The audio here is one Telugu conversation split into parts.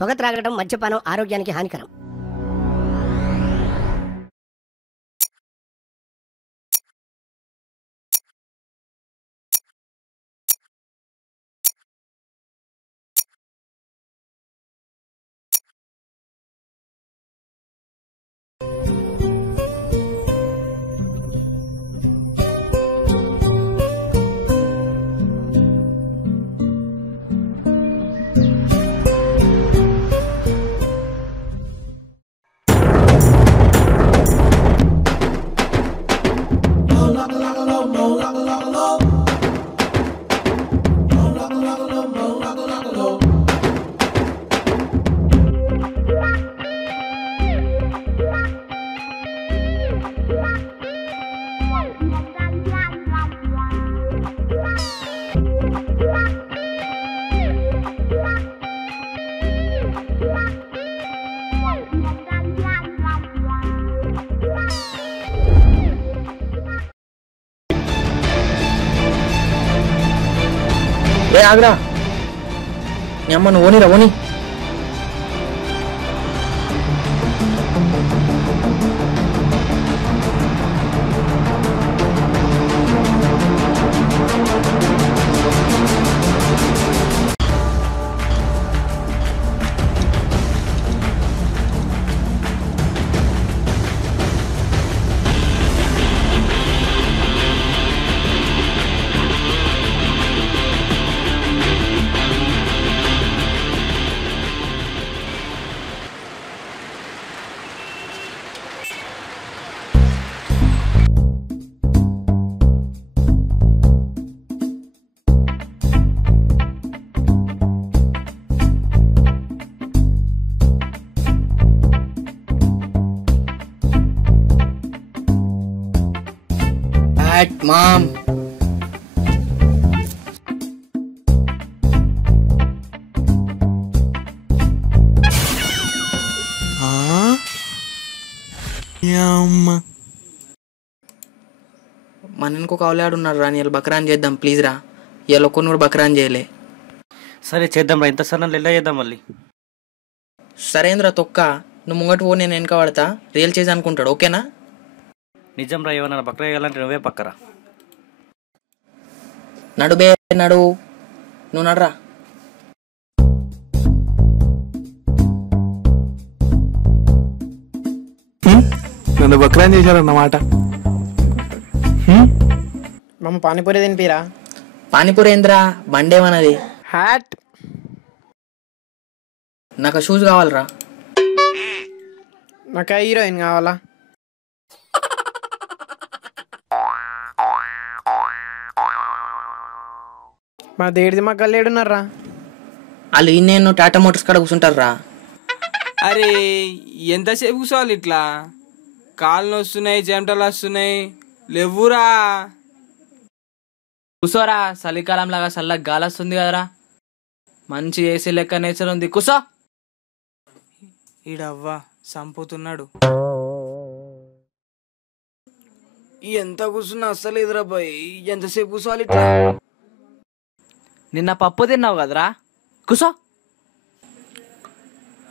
పొగ త్రాగడం మద్యపానం ఆరోగ్యానికి హానికరం. ఏ ఆగ్రా నీ అమ్మ నువ్వు ఓనిరా ఓని. మామ్ మన ఇంకొక అవలాడున్నారు రా, నీళ్ళు బక్రాన్ చేద్దాం ప్లీజ్ రా. ఇలా కొన్ని కూడా బక్రాన్ చేయలే. సరే చేద్దాం రా, ఇంత సన్న ఎలా చేద్దాం మళ్ళీ. సరేంద్ర తొక్క, నువ్వు ముంగట పో, నేను వెనక పడతా. రియల్ చేసి అనుకుంటాడు, ఓకేనా? నిజం రా, ఏమన్నా బక్రా చేయాలంటే నువ్వే పక్కరా. నడుబే నడు, నువ్వు నడరా. నన్ను బక్రాన్ చేశారన్నమాట. మమ్మ పానీపూరి తినిపిరా. పానీపూరి ఏంద్రా, బండేమన్నది. హ్యాట్ నాకు షూస్ కావాలరా. నాకు హీరోయిన్ కావాలా. మా దేడిది మా కల్లేడున్నారా. వాళ్ళు ఇన్నేను టాటా మోటార్స్ కాడ కూర్చుంటారా. అరే ఎంతసేపు కూర్చోవాలి ఇట్లా? కాళ్ళు వస్తున్నాయి, చెమటలు వస్తున్నాయి, లేవురా. కూసోరా, చలికాలం లాగా చల్లగా గాలి వస్తుంది కదరా, మంచి ఏసీ లెక్క నేచర్ ఉంది. కూసో. ఈడవ్వా చంపుతున్నాడు. ఎంత కూర్చున్నా అస్సలు ఎదురా బాయ్, ఎంతసేపు కూర్చోవాలి ఇట్లా? నిన్న పప్పు తిన్నావు కదరా, కూసో.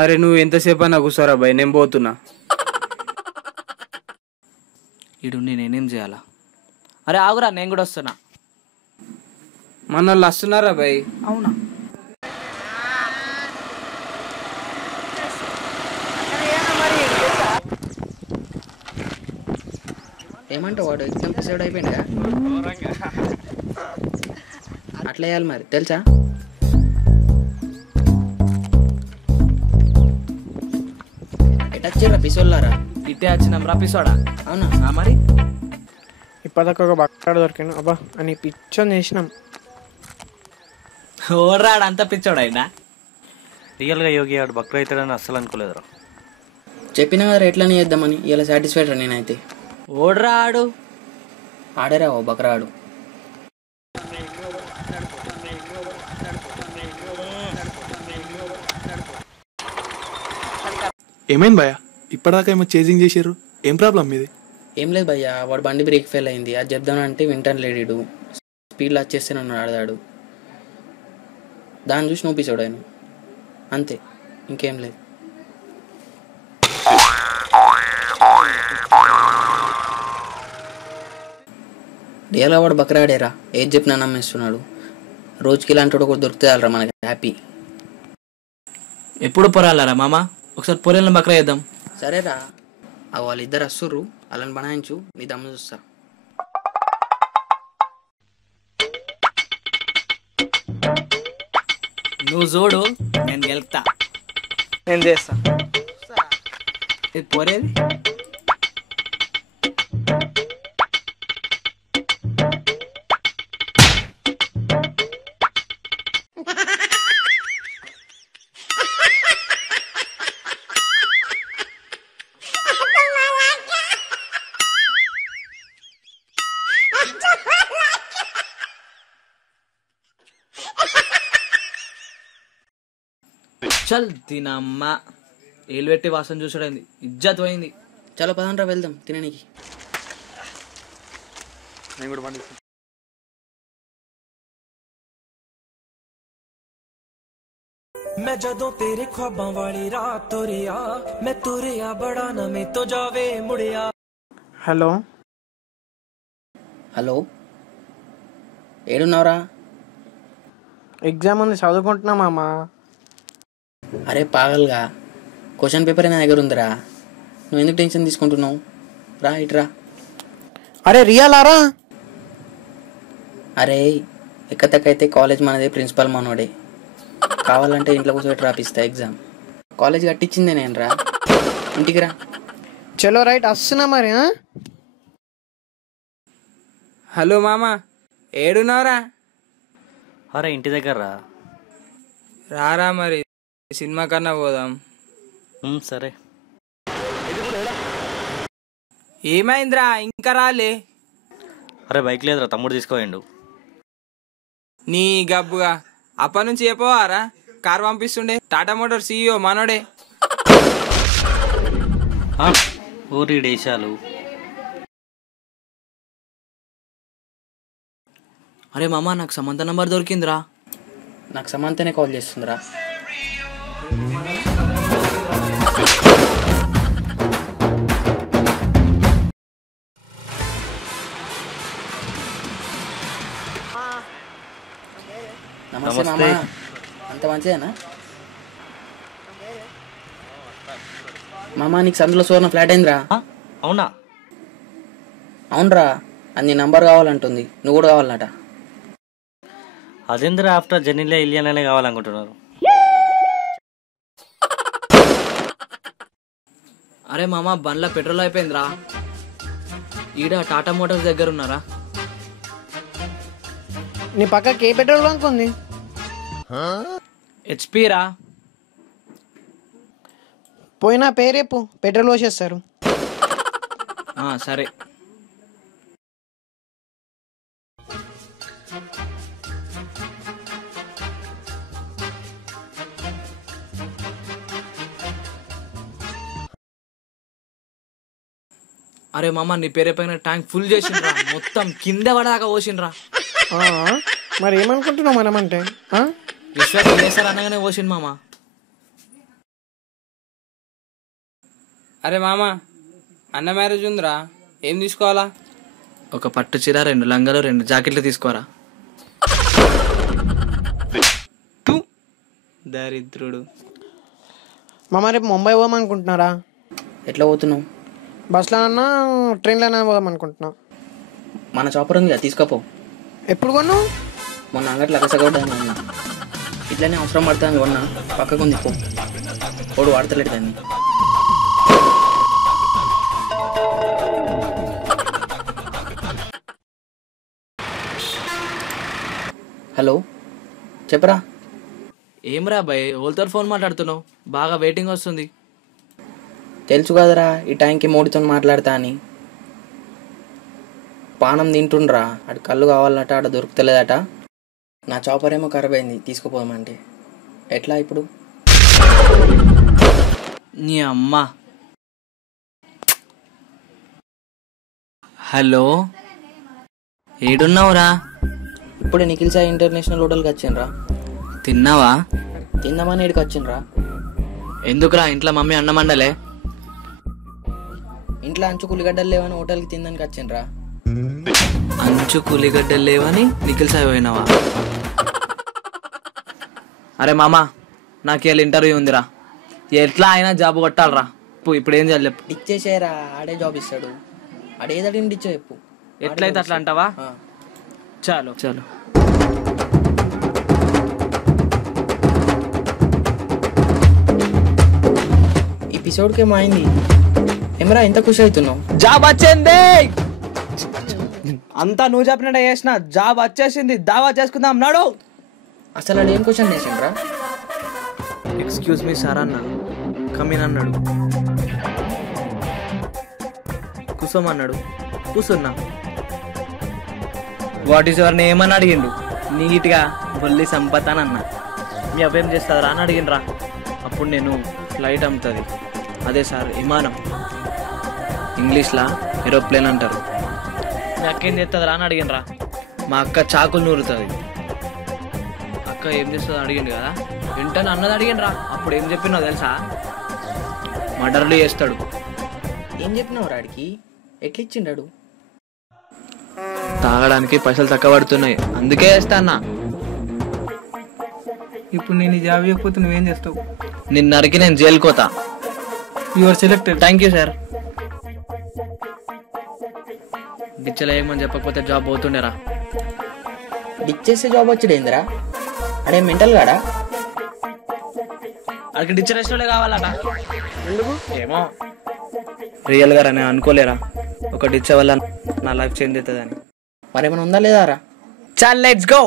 అరే నువ్వు ఎంతసేపు అన్నా కూర్చోరా బాయ్, నేను పోతున్నా. ఇడు నేనేం చేయాలా? అరే ఆగురా, నేను కూడా వస్తున్నా. మన వాళ్ళు వస్తున్నారా బాయ్? అవునా? ఏమంటావు, వాడు ఎగ్జామ్ డిసైడ్ అయిపోయిందా? అట్లా వేయాలి మరి, తెలుసా? ఎటొచ్చిర్రా పిసోళ్ళారా? ఇట్టే వచ్చినాం రా పిసోడా. అవునా? మరి ఇప్పటిదాకా ఒక బక్కాడు దొరికాను అబ్బా అని పిచ్చని చేసినాం. ఓడ్రాడు అంత పిచ్చోడు అయినా. రియల్గా యోగి ఆడు బక్రా అవుతాడని అస్సలు అనుకోలేదురా. చెప్పినా కదా ఎట్లనే చేద్దామని. ఇలా సాటిస్ఫైడ్ రా నేనైతే. ఓడ్రాడు ఆడేరా ఓ బక్రాడు. ఏమైంది భయ్యా, ఇప్పటిదాకా ఏమో చేజింగ్ చేసారు, ఏం ప్రాబ్లం మీది? ఏం లేదు భయ్యా, వాడు బండి బ్రేక్ ఫెయిల్ అయింది. అది చెప్దానంటే వింటాను లేడు. స్పీడ్లో వచ్చేస్తే నన్ను ఆడదాడు. దాన్ని చూసి నొప్పిసాడు ఆయన, అంతే. ఇంకేం లేదు. రియల్గా వాడు బక్రాడేరా, ఏది చెప్పినా నమ్మేస్తున్నాడు. రోజుకి ఇలాంటి వాడు ఒకటి దొరుకుతారా మనకి హ్యాపీ. ఎప్పుడు పొరాలరా మామ, ఒకసారి పొరేళ్ళని బక్రా చేద్దాం. సరేరా, వాళ్ళిద్దరు వస్తుర్రు, అలాని బనాయించు, నీ దమ్ము చూస్తా. నువ్వు చూడు, నేను గెలుతా. నేను చేస్తా. ఇది పొరేది. చల్ తినమ్మ, ఏలు పెట్టి వాసన చూసాడైంది, ఇజ్జత్ పోయింది. చలో పదండ్రా వెళ్దాం తిననీకి. मैं जदों तेरे ख्वाबां वाली रात तुरिया मैं तुरिया बड़ा न में तो जावे मुड़िया. హలో హలో, ఏడున్నావురా? ఎగ్జామ్ ఉంది, చదువుకుంటున్నా మామ. అరే పాగల్గా, క్వశ్చన్ పేపర్ నా దగ్గర ఉందిరా, నువ్వు ఎందుకు టెన్షన్ తీసుకుంటున్నావు? రా ఇట్రా. అరే రియాలారా? అరే ఎక్కతెక్కైతే కాలేజ్ మనదే, ప్రిన్సిపల్ మనోడే. కావాలంటే ఇంట్లో కూర్చోబెట్టి రాపిస్తా ఎగ్జామ్. కాలేజ్ కట్టించిందే నేను రా, ఇంటికి రా. చలో రైట్, వస్తున్నా మరి. హలో మామ, ఏడున్నావురా? అరే ఇంటి దగ్గర రా. రారా మరి, సినిమా కన్నా పోదాం. సరే. ఏమైందిరా ఇంకా రాలే? అరే బైక్ లేదురా, తమ్ముడు తీసుకోవేయండు. నీ గబ్బుగా అప్పటి నుంచి చెప్పవారా? కార్ పంపిస్తుండే టాటా మోటార్ CEO మనోడే. ఊరి దేశాలు. అరే మామ, నాకు సమంత నంబర్ దొరికిందిరా. నాకు సమంతనే కాల్ చేస్తుందిరా. నమస్తే మామ, అంత మంచిదేనా? మామ నీకు సందులో సువర్ణ ఫ్లాట్ అయిందిరా. అవునా? అవునరా, అది నీ నంబర్ కావాలంటుంది, నువ్వు కూడా కావాలన్నట. అదేంద్ర ఆఫ్టర్ జెనీలే ఇలియన్ కావాలనుకుంటున్నారు. అరే మామ, బండ్ల పెట్రోల్ అయిపోయిందిరా. ఈడ టాటా మోటార్స్ దగ్గర ఉన్నారా? నీ పక్కకి ఏ పెట్రోల్ బంక్ ఉంది? HP రా. పోయినా పేరేపు, పెట్రోల్ పోసేస్తారు. సరే. అరే మామ, నీ పేరే పైన ట్యాంక్ ఫుల్ చేసిండ్రా, మొత్తం కింద పడదాకా పోసిండ్రా. మరి ఏమనుకుంటున్నావు మనం అంటే? విశ్వాసం అనగానే పోసిండు మామ. అరే మామ, అన్న మ్యారేజ్ ఉందిరా, ఏం తీసుకోవాలా? ఒక పట్టు చీర, 2 లంగాలు, 2 జాకెట్లు తీసుకోరా. దరిద్రుడు. మామ రేపు ముంబై పోదామనుకుంటున్నారా? ఎట్లా పోతున్నావు? బస్లోనన్నా ట్రైన్లోనా పోదామనుకుంటున్నా. మన చాపర్ ఉంది కదా, తీసుకోపో. ఎప్పుడు కొన్నావు? మొన్న అంగట్లో అగసగొడ్డాను ఉన్నా, ఇట్లనే అవసరం పడుతుంది కొన్నా, పక్కకు ఉంది పో. ఓడు వాడతలేడు దాన్ని. హలో చెప్పరా. ఏమ్రా బాయ్, ఓల్తో ఫోన్ మాట్లాడుతున్నావు? బాగా వెయిటింగ్ వస్తుంది. తెలుసు కదరా, ఈ టైంకి మోడితో మాట్లాడతా అని. పానం తింటుండ్రా, అటు కళ్ళు కావాలట, అక్కడ దొరుకుతలేదట. నా చాపర్ ఏమో ఖరాబ్ అయింది, తీసుకుపోదామంటే ఎట్లా ఇప్పుడు? నీ అమ్మ. హలో, ఏడున్నావురా? ఇప్పుడే నిఖిల్ సాయి ఇంటర్నేషనల్ హోటల్కి వచ్చిండ్రా. తిన్నావా? తిందామని ఇక్కడికి వచ్చిండ్రా. ఎందుకురా ఇంట్లో మమ్మీ అన్నం వండలే? ఇంట్లో అంచు కులిగడ్డలు లేవని హోటల్కి తిందానికి వచ్చిండ్రా. అంచు కూలిగడ్డలు లేవని నిఖిల్ సాయి పోయినావా? అరే మామ, నాకు ఇవాళ ఇంటర్వ్యూ ఉందిరా. ఎట్లా అయినా జాబ్ కొట్టాలరా. ఇప్పుడు ఏం చేయాలి చెప్పు? ఇచ్చేసేరా, ఆడే జాబ్ ఇస్తాడు. ఆడేదడిని ఇచ్చో చెప్పు. ఎట్లయితే అట్లా అంటావా? చాలు చాలు. ఎపిసోడ్కి ఏమైంది? ఏమరా ఇంత ఖుషి అవుతున్నావు? జాబ్ వచ్చింది. అంతా నువ్వు చెప్పినట్టు చేసిన. జాబ్ వచ్చేసింది. దావా చేసుకుందాం నాడు. అసలు ఆడు ఏం క్వశ్చన్ చేసిండ్రా? ఎక్స్క్యూజ్ మీ సార్ అన్న, కమిన్ అన్నాడు. కూర్చోమన్నాడు, కూర్చున్నా. వాట్ ఈస్ యువర్ నేమ్ అని అడిగిండు. నీట్గా బొల్లి సంపత్ అని అన్నా. మీ అవ్వేం చేస్తుందిరా అని అడిగినరా. అప్పుడు నేను ఫ్లైట్ అమ్ముతుంది. అదే సార్ విమానం, ఇంగ్లీష్లా ఏరోప్లేన్ అంటారు. మీ అక్క ఏం చేస్తుందిరా అని అడిగినరా. మా అక్క చాకులు నూరుతుంది. అక్క ఏం చేస్తుంది అడిగిండు కదా, వెంటనే అన్నది అడిగినరా. అప్పుడు ఏం చెప్పినావు తెలుసా? మర్డర్లు చేస్తాడు. ఏం చెప్పినావు రాడికి? ఎట్లిచ్చిండాడు? తాగడానికి పైసలు తక్కువ పడుతున్నాయి, అందుకే వేస్తా అన్న. ఇప్పుడు నేను జాబ్ చేయకపోతే నువ్వేం చేస్తావు? నిన్నరికి నేను జైలుకి పోతా. You are selected. Thank you sir. డిచ్చలేయమని చెప్పకపోతే జాబ్ పోతుండేరా. డిచ్చేస్తే జాబ్ వచ్చాడేందిరా? అడే మెంటల్ గాడా? అక్కడికి డిచ్చర్ రెస్టోలే కావాలట. ఏమో రియల్గా నేను అనుకోలేరా ఒక డిచ్చ వల్ల నా లైఫ్ చేంజ్ అవుతుందని. మరేమైనా ఉందా లేదా రా? చాల్ లెట్స్ గో.